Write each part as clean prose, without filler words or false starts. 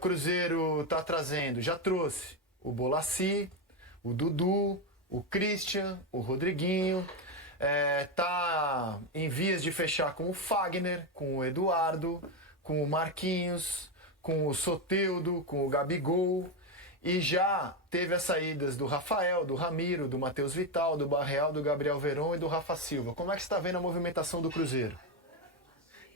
Cruzeiro está trazendo, já trouxe o Bolassi, o Dudu, o Christian, o Rodriguinho. Tá em vias de fechar com o Fagner, com o Eduardo, com o Marquinhos, com o Soteldo, com o Gabigol. E já teve as saídas do Rafael, do Ramiro, do Matheus Vital, do Barreal, do Gabriel Veron e do Rafa Silva. Como é que você está vendo a movimentação do Cruzeiro?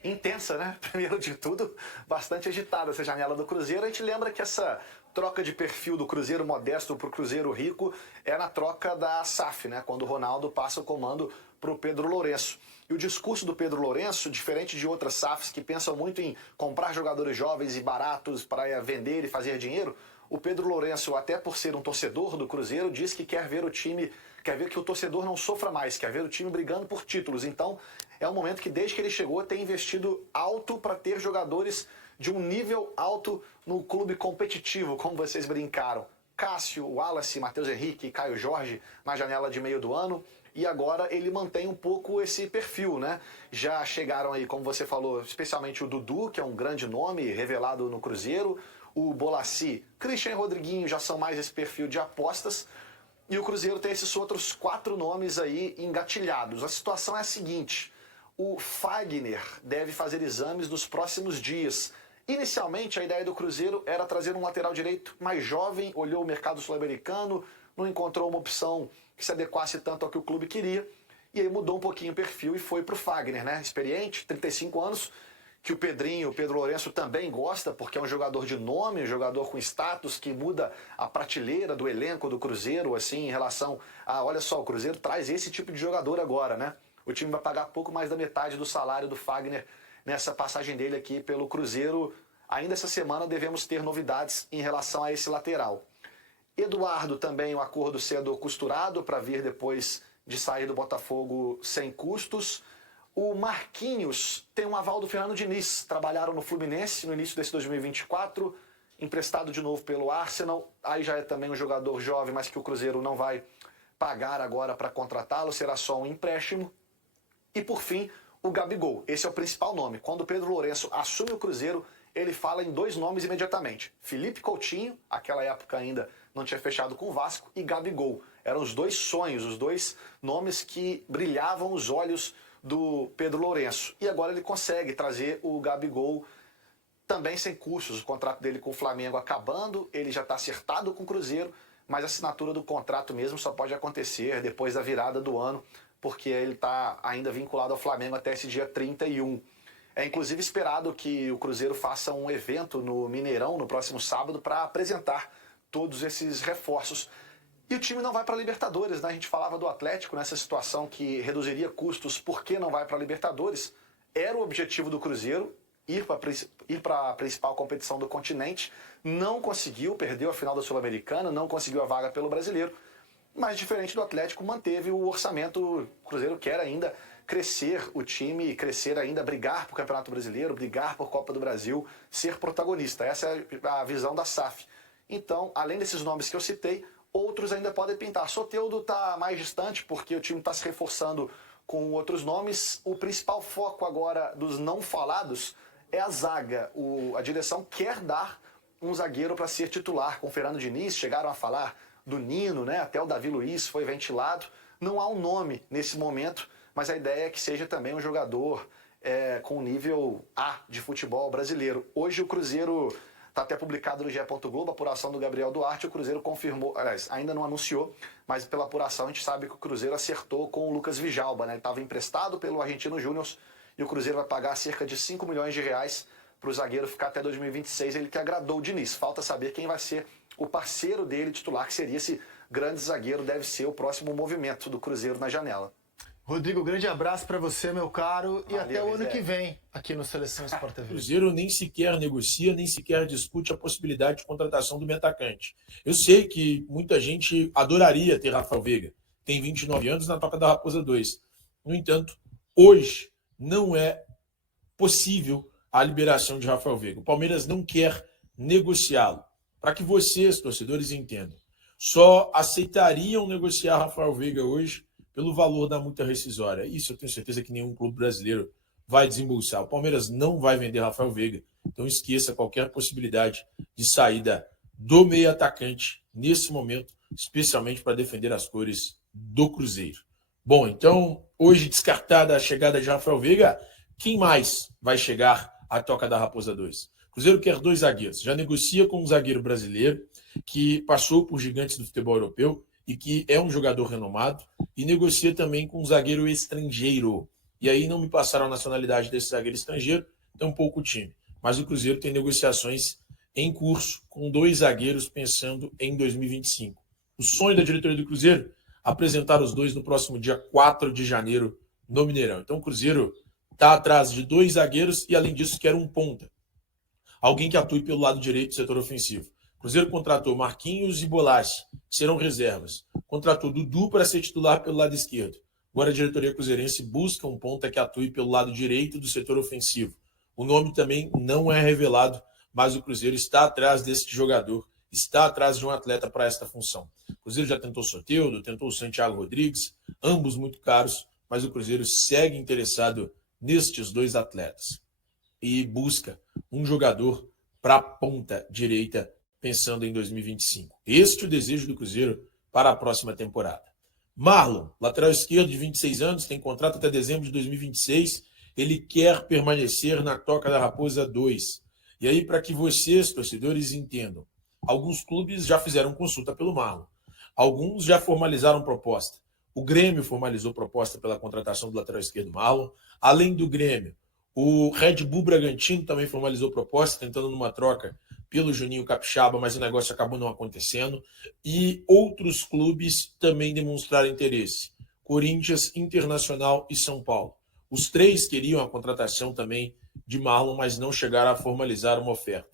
Intensa, né? Primeiro de tudo, bastante agitada essa janela do Cruzeiro. A gente lembra que essa troca de perfil do Cruzeiro modesto para o Cruzeiro rico é na troca da SAF, né? Quando o Ronaldo passa o comando para o Pedro Lourenço. E o discurso do Pedro Lourenço, diferente de outras SAFs que pensam muito em comprar jogadores jovens e baratos para vender e fazer dinheiro, o Pedro Lourenço, até por ser um torcedor do Cruzeiro, diz que quer ver o time, quer ver que o torcedor não sofra mais, quer ver o time brigando por títulos. Então, é um momento que desde que ele chegou tem investido alto para ter jogadores de um nível alto no clube competitivo, como vocês brincaram. Cássio, Wallace, Matheus Henrique, Caio Jorge na janela de meio do ano. E agora ele mantém um pouco esse perfil, né? Já chegaram aí, como você falou, especialmente o Dudu, que é um grande nome revelado no Cruzeiro. O Bolassi, Christian e Rodriguinho já são mais esse perfil de apostas. E o Cruzeiro tem esses outros 4 nomes aí engatilhados. A situação é a seguinte: o Fagner deve fazer exames nos próximos dias. Inicialmente, a ideia do Cruzeiro era trazer um lateral direito mais jovem, olhou o mercado sul-americano, não encontrou uma opção que se adequasse tanto ao que o clube queria, e aí mudou um pouquinho o perfil e foi para o Fagner, né? Experiente, 35 anos, que o Pedrinho, o Pedro Lourenço também gosta, porque é um jogador de nome, um jogador com status que muda a prateleira do elenco do Cruzeiro, assim, em relação a, olha só, o Cruzeiro traz esse tipo de jogador agora, né? O time vai pagar pouco mais da metade do salário do Fagner nessa passagem dele aqui pelo Cruzeiro. Ainda essa semana devemos ter novidades em relação a esse lateral. Eduardo também, um acordo sendo costurado para vir depois de sair do Botafogo sem custos. O Marquinhos tem um aval do Fernando Diniz. Trabalharam no Fluminense no início desse 2024, emprestado de novo pelo Arsenal. Aí já é também um jogador jovem, mas que o Cruzeiro não vai pagar agora para contratá-lo, será só um empréstimo. E por fim, o Gabigol. Esse é o principal nome. Quando o Pedro Lourenço assume o Cruzeiro, ele fala em 2 nomes imediatamente. Felipe Coutinho, aquela época ainda não tinha fechado com o Vasco, e Gabigol. Eram os 2 sonhos, os 2 nomes que brilhavam os olhos do Pedro Lourenço. E agora ele consegue trazer o Gabigol também sem custos. O contrato dele com o Flamengo acabando, ele já está acertado com o Cruzeiro, mas a assinatura do contrato mesmo só pode acontecer depois da virada do ano, porque ele está ainda vinculado ao Flamengo até esse dia 31. É inclusive esperado que o Cruzeiro faça um evento no Mineirão no próximo sábado para apresentar todos esses reforços. E o time não vai para a Libertadores, né? A gente falava do Atlético nessa situação que reduziria custos, por que não vai para a Libertadores? Era o objetivo do Cruzeiro, ir para a principal competição do continente, não conseguiu, perdeu a final da Sul-Americana, não conseguiu a vaga pelo Brasileiro, mas diferente do Atlético, manteve o orçamento. O Cruzeiro quer ainda crescer o time, crescer ainda, brigar por Campeonato Brasileiro, brigar por Copa do Brasil, ser protagonista. Essa é a visão da SAF. Então, além desses nomes que eu citei, outros ainda podem pintar. Soteldo está mais distante, porque o time está se reforçando com outros nomes. O principal foco agora dos não falados é a zaga. A direção quer dar um zagueiro para ser titular. Com o Fernando Diniz, chegaram a falar do Nino, né? Até o Davi Luiz foi ventilado. Não há um nome nesse momento, mas a ideia é que seja também um jogador com nível A de futebol brasileiro. Hoje o Cruzeiro, está até publicado no GE. Globo, a apuração do Gabriel Duarte, o Cruzeiro confirmou, aliás, ainda não anunciou, mas pela apuração a gente sabe que o Cruzeiro acertou com o Lucas Vijalba, né? Ele estava emprestado pelo Argentino Júnior e o Cruzeiro vai pagar cerca de 5 milhões de reais para o zagueiro ficar até 2026, ele que agradou o Diniz. Falta saber quem vai ser o parceiro dele titular, que seria esse grande zagueiro, deve ser o próximo movimento do Cruzeiro na janela. Rodrigo, grande abraço para você, meu caro, e Valeu, até o ano Zé. que vem aqui no Seleção Sport O TV. Cruzeiro nem sequer negocia, nem sequer discute a possibilidade de contratação do atacante. Eu sei que muita gente adoraria ter Rafael Veiga. Tem 29 anos na Toca da Raposa 2. No entanto, hoje não é possível a liberação de Rafael Veiga. O Palmeiras não quer negociá-lo. Para que vocês, torcedores, entendam, só aceitariam negociar Rafael Veiga hoje pelo valor da multa rescisória. Isso eu tenho certeza que nenhum clube brasileiro vai desembolsar. O Palmeiras não vai vender Rafael Veiga. Então esqueça qualquer possibilidade de saída do meio atacante nesse momento, especialmente para defender as cores do Cruzeiro. Bom, então, hoje descartada a chegada de Rafael Veiga, quem mais vai chegar à Toca da Raposa 2? O Cruzeiro quer 2 zagueiros, já negocia com um zagueiro brasileiro que passou por gigantes do futebol europeu e que é um jogador renomado, e negocia também com um zagueiro estrangeiro. E aí não me passaram a nacionalidade desse zagueiro estrangeiro, tampouco o time. Mas o Cruzeiro tem negociações em curso com 2 zagueiros pensando em 2025. O sonho da diretoria do Cruzeiro, apresentar os 2 no próximo dia 4 de janeiro no Mineirão. Então o Cruzeiro está atrás de 2 zagueiros e, além disso, quer um ponta. Alguém que atue pelo lado direito do setor ofensivo. O Cruzeiro contratou Marquinhos e Bolassi, que serão reservas. Contratou Dudu para ser titular pelo lado esquerdo. Agora a diretoria cruzeirense busca um ponta que atue pelo lado direito do setor ofensivo. O nome também não é revelado, mas o Cruzeiro está atrás desse jogador, está atrás de um atleta para esta função. O Cruzeiro já tentou o Soteldo, tentou o Santiago Rodrigues, ambos muito caros, mas o Cruzeiro segue interessado nestes 2 atletas e busca um jogador para a ponta direita pensando em 2025. Este é o desejo do Cruzeiro para a próxima temporada. Marlon, lateral esquerdo de 26 anos, tem contrato até dezembro de 2026. Ele quer permanecer na Toca da Raposa 2. E aí, para que vocês, torcedores, entendam, alguns clubes já fizeram consulta pelo Marlon. Alguns já formalizaram proposta. O Grêmio formalizou proposta pela contratação do lateral esquerdo Marlon. Além do Grêmio, o Red Bull Bragantino também formalizou proposta, tentando numa troca pelo Juninho Capixaba, mas o negócio acabou não acontecendo. E outros clubes também demonstraram interesse. Corinthians, Internacional e São Paulo. Os 3 queriam a contratação também de Marlon, mas não chegaram a formalizar uma oferta.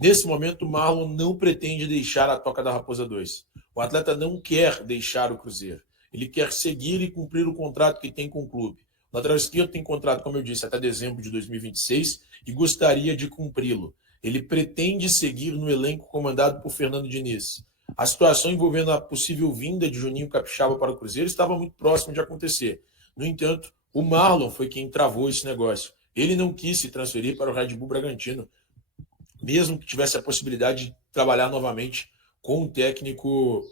Nesse momento, o Marlon não pretende deixar a Toca da Raposa 2. O atleta não quer deixar o Cruzeiro. Ele quer seguir e cumprir o contrato que tem com o clube. O lateral esquerdo tem contrato, como eu disse, até dezembro de 2026 e gostaria de cumpri-lo. Ele pretende seguir no elenco comandado por Fernando Diniz. A situação envolvendo a possível vinda de Juninho Capixaba para o Cruzeiro estava muito próxima de acontecer. No entanto, o Marlon foi quem travou esse negócio. Ele não quis se transferir para o Red Bull Bragantino, mesmo que tivesse a possibilidade de trabalhar novamente com o técnico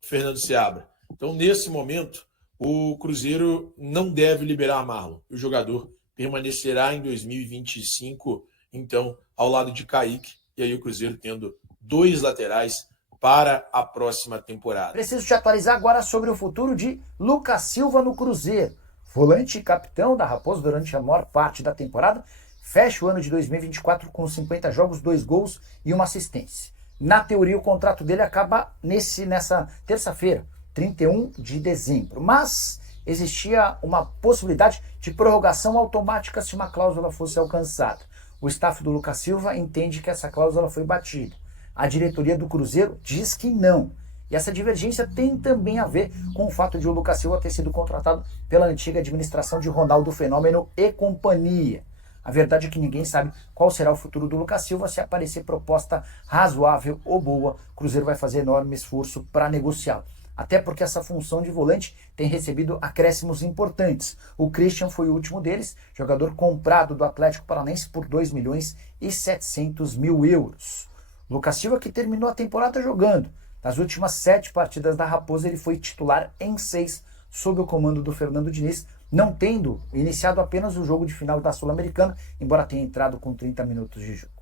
Fernando Seabra. Então, nesse momento, o Cruzeiro não deve liberar Marlon. O jogador permanecerá em 2025, então, ao lado de Kaique, e aí o Cruzeiro tendo 2 laterais para a próxima temporada. Preciso te atualizar agora sobre o futuro de Lucas Silva no Cruzeiro. Volante e capitão da Raposa durante a maior parte da temporada, fecha o ano de 2024 com 50 jogos, 2 gols e 1 assistência. Na teoria, o contrato dele acaba nessa terça-feira, 31 de dezembro. Mas existia uma possibilidade de prorrogação automática se uma cláusula fosse alcançada. O staff do Lucas Silva entende que essa cláusula foi batida. A diretoria do Cruzeiro diz que não. E essa divergência tem também a ver com o fato de o Lucas Silva ter sido contratado pela antiga administração de Ronaldo Fenômeno e companhia. A verdade é que ninguém sabe qual será o futuro do Lucas Silva. Se aparecer proposta razoável ou boa, o Cruzeiro vai fazer enorme esforço para negociá-lo. Até porque essa função de volante tem recebido acréscimos importantes. O Christian foi o último deles, jogador comprado do Atlético Paranaense por 2.700.000 euros. Lucas Silva, que terminou a temporada jogando. Nas últimas 7 partidas da Raposa, ele foi titular em 6, sob o comando do Fernando Diniz, não tendo iniciado apenas o jogo de final da Sul-Americana, embora tenha entrado com 30 minutos de jogo.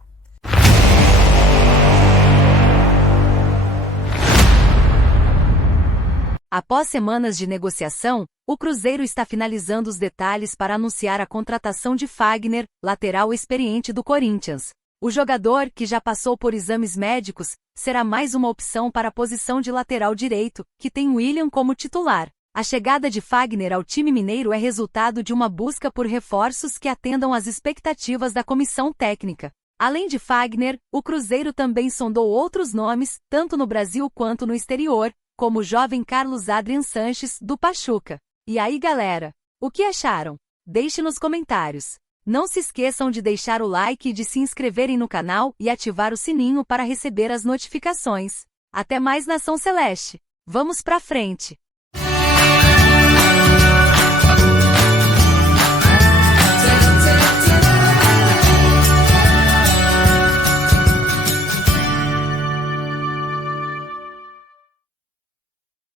Após semanas de negociação, o Cruzeiro está finalizando os detalhes para anunciar a contratação de Fagner, lateral experiente do Corinthians. O jogador, que já passou por exames médicos, será mais uma opção para a posição de lateral direito, que tem William como titular. A chegada de Fagner ao time mineiro é resultado de uma busca por reforços que atendam às expectativas da comissão técnica. Além de Fagner, o Cruzeiro também sondou outros nomes, tanto no Brasil quanto no exterior, como o jovem Carlos Adrian Sanches, do Pachuca. E aí, galera? O que acharam? Deixe nos comentários. Não se esqueçam de deixar o like e de se inscreverem no canal e ativar o sininho para receber as notificações. Até mais, Nação Celeste! Vamos pra frente!